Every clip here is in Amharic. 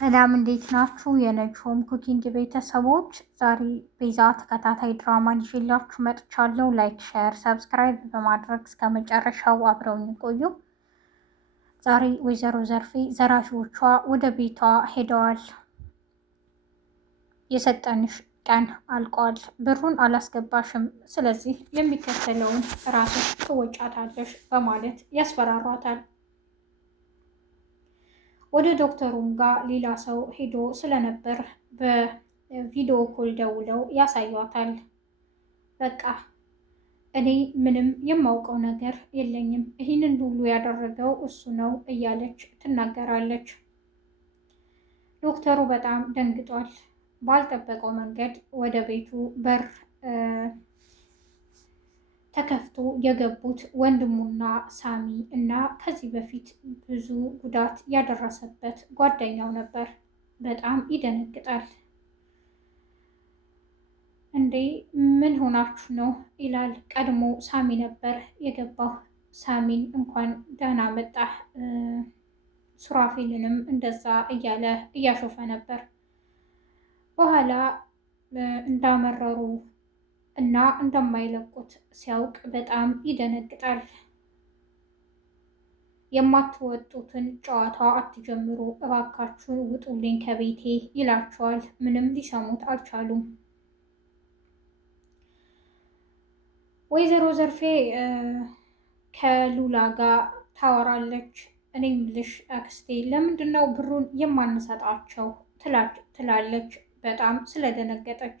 ሰላም እንዴት ናችሁ? የነጅሆም ኩኪንግ ቤተሰቦች ዛሬ ቤዛ ተከታታይ ድራማን ይዤላችሁ መጥቻለሁ። ላይክ፣ ሼር፣ ሰብስክራይብ በማድረግ እስከ መጨረሻው አብረውን ይቆዩ። ዛሬ ወይዘሮ ዘርፌ ዘራፊዎቿ ወደ ቤቷ ሄደዋል። የሰጠንሽ ቀን አልቋል፣ ብሩን አላስገባሽም፣ ስለዚህ የሚከተለውን ራስሽ ትወጫታለሽ በማለት ያስፈራሯታል። ወደ ዶክተሩም ጋር ሌላ ሰው ሄዶ ስለነበር በቪዲዮ ኮል ደውለው ያሳዩታል። በቃ እኔ ምንም የማውቀው ነገር የለኝም፣ ይህንን ሁሉ ያደረገው እሱ ነው እያለች ትናገራለች። ዶክተሩ በጣም ደንግጧል። ባልጠበቀው መንገድ ወደ ቤቱ በር ተከፍቶ የገቡት ወንድሙና ሳሚ እና ከዚህ በፊት ብዙ ጉዳት ያደረሰበት ጓደኛው ነበር። በጣም ይደነግጣል። እንዴ ምን ሆናችሁ ነው ይላል። ቀድሞ ሳሚ ነበር የገባው። ሳሚን እንኳን ደህና መጣህ፣ ሱራፌልንም እንደዛ እያለ እያሾፈ ነበር። በኋላ እንዳመረሩ እና እንደማይለቁት ሲያውቅ በጣም ይደነግጣል። የማትወጡትን ጨዋታ አትጀምሩ፣ እባካችሁን ውጡልኝ ከቤቴ ይላቸዋል። ምንም ሊሰሙት አልቻሉም። ወይዘሮ ዘርፌ ከሉላ ጋር ታወራለች። እኔ ምልሽ አክስቴ ለምንድን ነው ብሩን የማንሰጣቸው ትላለች፣ በጣም ስለደነገጠች።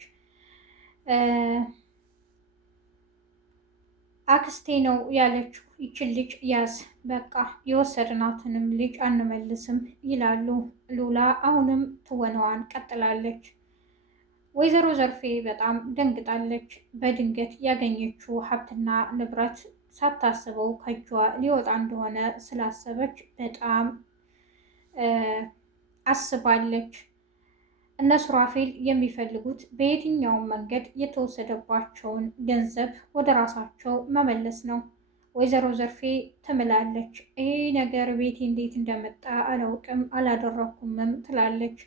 አክስቴ ነው ያለችው። ይችን ልጅ ያዝ፣ በቃ የወሰድናትንም ልጅ አንመልስም ይላሉ። ሉላ አሁንም ትወናዋን ቀጥላለች። ወይዘሮ ዘርፌ በጣም ደንግጣለች። በድንገት ያገኘችው ሀብትና ንብረት ሳታስበው ከእጇ ሊወጣ እንደሆነ ስላሰበች በጣም አስባለች። እነ ሱራፌል የሚፈልጉት በየትኛውም መንገድ የተወሰደባቸውን ገንዘብ ወደ ራሳቸው መመለስ ነው። ወይዘሮ ዘርፌ ትምላለች፣ ይሄ ነገር ቤቴ እንዴት እንደመጣ አላውቅም፣ አላደረኩምም ትላለች።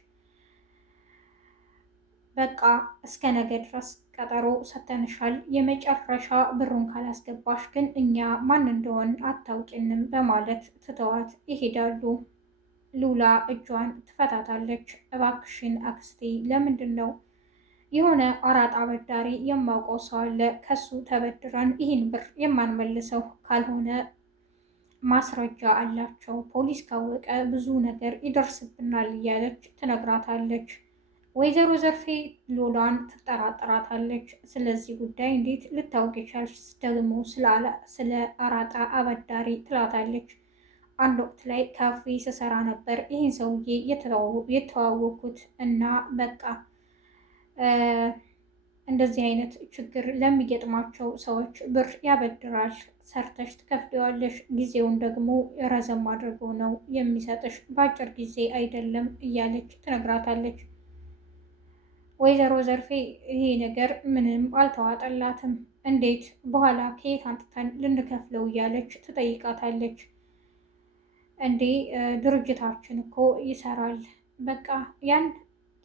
በቃ እስከ ነገ ድረስ ቀጠሮ ሰተንሻል፣ የመጨረሻ ብሩን ካላስገባሽ ግን እኛ ማን እንደሆን አታውቂንም በማለት ትተዋት ይሄዳሉ። ሉላ እጇን ትፈታታለች። እባክሽን አክስቴ ለምንድን ነው የሆነ አራጣ አበዳሪ የማውቀው ሰው አለ፣ ከሱ ተበድረን ይህን ብር የማንመልሰው ካልሆነ ማስረጃ አላቸው፣ ፖሊስ ካወቀ ብዙ ነገር ይደርስብናል እያለች ትነግራታለች። ወይዘሮ ዘርፌ ሉላን ትጠራጠራታለች። ስለዚህ ጉዳይ እንዴት ልታውቅ የቻልሽ ደግሞ ስለ አራጣ አበዳሪ ትላታለች። አንድ ወቅት ላይ ካፌ ስሰራ ነበር ይህን ሰውዬ የተዋወቅኩት እና በቃ እንደዚህ አይነት ችግር ለሚገጥማቸው ሰዎች ብር ያበድራል፣ ሰርተሽ ትከፍለዋለሽ፣ ጊዜውን ደግሞ ረዘም አድርጎ ነው የሚሰጥሽ፣ በአጭር ጊዜ አይደለም እያለች ትነግራታለች። ወይዘሮ ዘርፌ ይሄ ነገር ምንም አልተዋጠላትም። እንዴት በኋላ ከየት አንጥተን ልንከፍለው እያለች ትጠይቃታለች። እንዴ ድርጅታችን እኮ ይሰራል፣ በቃ ያን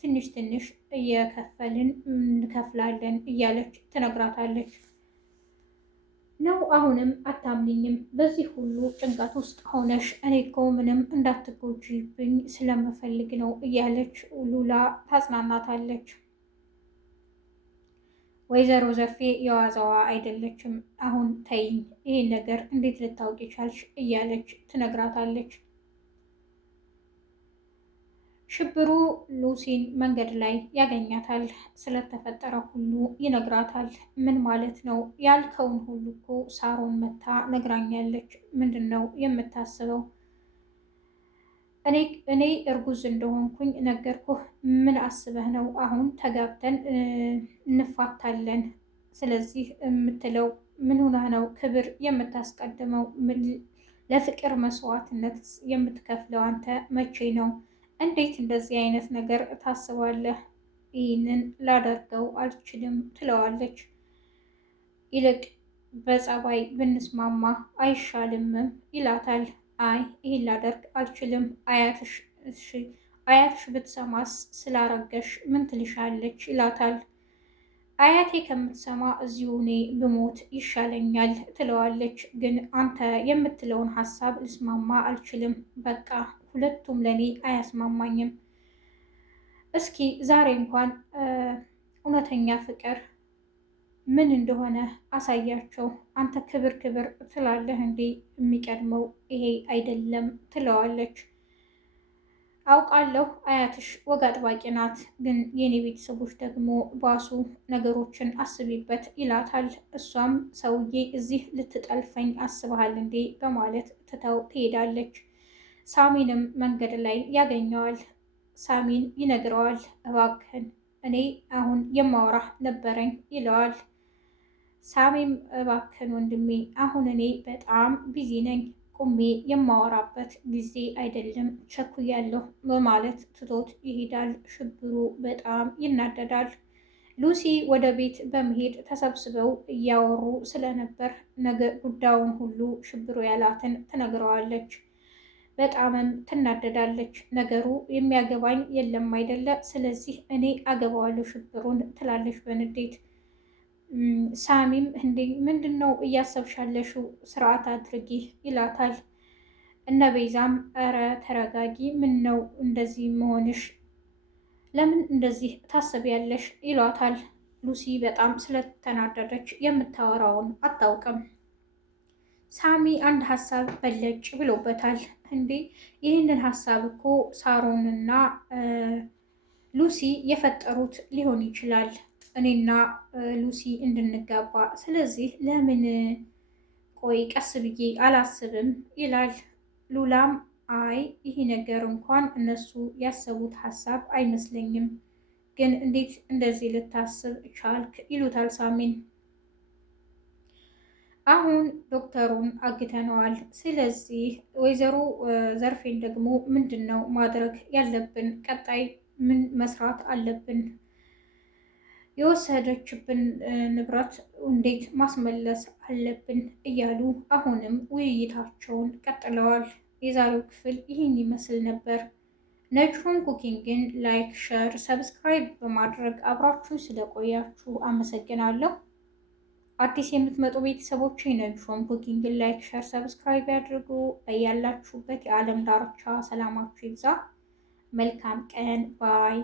ትንሽ ትንሽ እየከፈልን እንከፍላለን እያለች ትነግራታለች። ነው አሁንም አታምኝም? በዚህ ሁሉ ጭንቀት ውስጥ ሆነሽ እኔ እኮ ምንም እንዳትጎጂብኝ ስለምፈልግ ነው እያለች ሉላ ታጽናናታለች። ወይዘሮ ዘርፌ የዋዛዋ አይደለችም። አሁን ተይኝ፣ ይህን ነገር እንዴት ልታውቂ ቻልሽ እያለች ትነግራታለች። ሽብሩ ሉሲን መንገድ ላይ ያገኛታል። ስለተፈጠረ ሁሉ ይነግራታል። ምን ማለት ነው? ያልከውን ሁሉ እኮ ሳሮን መታ ነግራኛለች። ምንድን ነው የምታስበው? እኔ እርጉዝ እንደሆንኩኝ ነገርኩህ። ምን አስበህ ነው? አሁን ተጋብተን እንፋታለን። ስለዚህ የምትለው ምን ሆነህ ነው? ክብር የምታስቀድመው ለፍቅር መስዋዕትነት የምትከፍለው አንተ መቼ ነው? እንዴት እንደዚህ አይነት ነገር ታስባለህ? ይህንን ላደርገው አልችልም ትለዋለች። ይልቅ በጸባይ ብንስማማ አይሻልምም? ይላታል። አይ ይህን ላደርግ አልችልም አያትሽ አያትሽ ብትሰማስ ስላረገሽ ምን ትልሻለች ይላታል። አያቴ ከምትሰማ እዚሁ እኔ ብሞት ይሻለኛል ትለዋለች። ግን አንተ የምትለውን ሀሳብ ልስማማ አልችልም። በቃ ሁለቱም ለእኔ አያስማማኝም። እስኪ ዛሬ እንኳን እውነተኛ ፍቅር ምን እንደሆነ አሳያቸው። አንተ ክብር ክብር ትላለህ እንዴ? የሚቀድመው ይሄ አይደለም ትለዋለች። አውቃለሁ አያትሽ ወግ አጥባቂ ናት፣ ግን የኔ ቤተሰቦች ደግሞ ባሱ፣ ነገሮችን አስቢበት ይላታል። እሷም ሰውዬ እዚህ ልትጠልፈኝ አስበሃል እንዴ በማለት ትተው ትሄዳለች። ሳሚንም መንገድ ላይ ያገኘዋል። ሳሚን ይነግረዋል። እባክህን እኔ አሁን የማወራህ ነበረኝ ይለዋል። ሳሚም እባክህን ወንድሜ አሁን እኔ በጣም ቢዚ ነኝ፣ ቁሜ የማወራበት ጊዜ አይደለም፣ ቸኩያለሁ በማለት ትቶት ይሄዳል። ሽብሩ በጣም ይናደዳል። ሉሲ ወደ ቤት በመሄድ ተሰብስበው እያወሩ ስለነበር ነገ ጉዳዩን ሁሉ ሽብሩ ያላትን ትነግረዋለች። በጣምም ትናደዳለች። ነገሩ የሚያገባኝ የለም አይደለ? ስለዚህ እኔ አገባዋለሁ ሽብሩን ትላለች በንዴት። ሳሚም እንዴ ምንድን ነው እያሰብሻለሽው? ስርዓት አድርጊ ይላታል። እነ ቤዛም እረ ተረጋጊ፣ ምን ነው እንደዚህ መሆንሽ? ለምን እንደዚህ ታስቢያለሽ? ይሏታል። ሉሲ በጣም ስለተናደደች የምታወራውን አታውቅም። ሳሚ አንድ ሀሳብ በለጭ ብሎበታል። እንዴ ይህንን ሀሳብ እኮ ሳሮንና ሉሲ የፈጠሩት ሊሆን ይችላል፣ እኔና ሉሲ እንድንጋባ። ስለዚህ ለምን ቆይ ቀስ ብዬ አላስብም ይላል። ሉላም አይ ይህ ነገር እንኳን እነሱ ያሰቡት ሀሳብ አይመስለኝም፣ ግን እንዴት እንደዚህ ልታስብ ቻልክ? ይሉታል ሳሚን። አሁን ዶክተሩን አግተነዋል። ስለዚህ ወይዘሮ ዘርፌን ደግሞ ምንድን ነው ማድረግ ያለብን? ቀጣይ ምን መስራት አለብን? የወሰደችብን ንብረት እንዴት ማስመለስ አለብን? እያሉ አሁንም ውይይታቸውን ቀጥለዋል። የዛሬው ክፍል ይህን ይመስል ነበር። ነጅሆም ኩኪንግን ላይክ፣ ሸር፣ ሰብስክራይብ በማድረግ አብራችሁ ስለቆያችሁ አመሰግናለሁ። አዲስ የምትመጡ ቤተሰቦች ነጅሆም ኩኪንግን ላይክ፣ ሸር፣ ሰብስክራይብ ያድርጉ። በያላችሁበት የዓለም ዳርቻ ሰላማችሁ ይብዛ። መልካም ቀን ባይ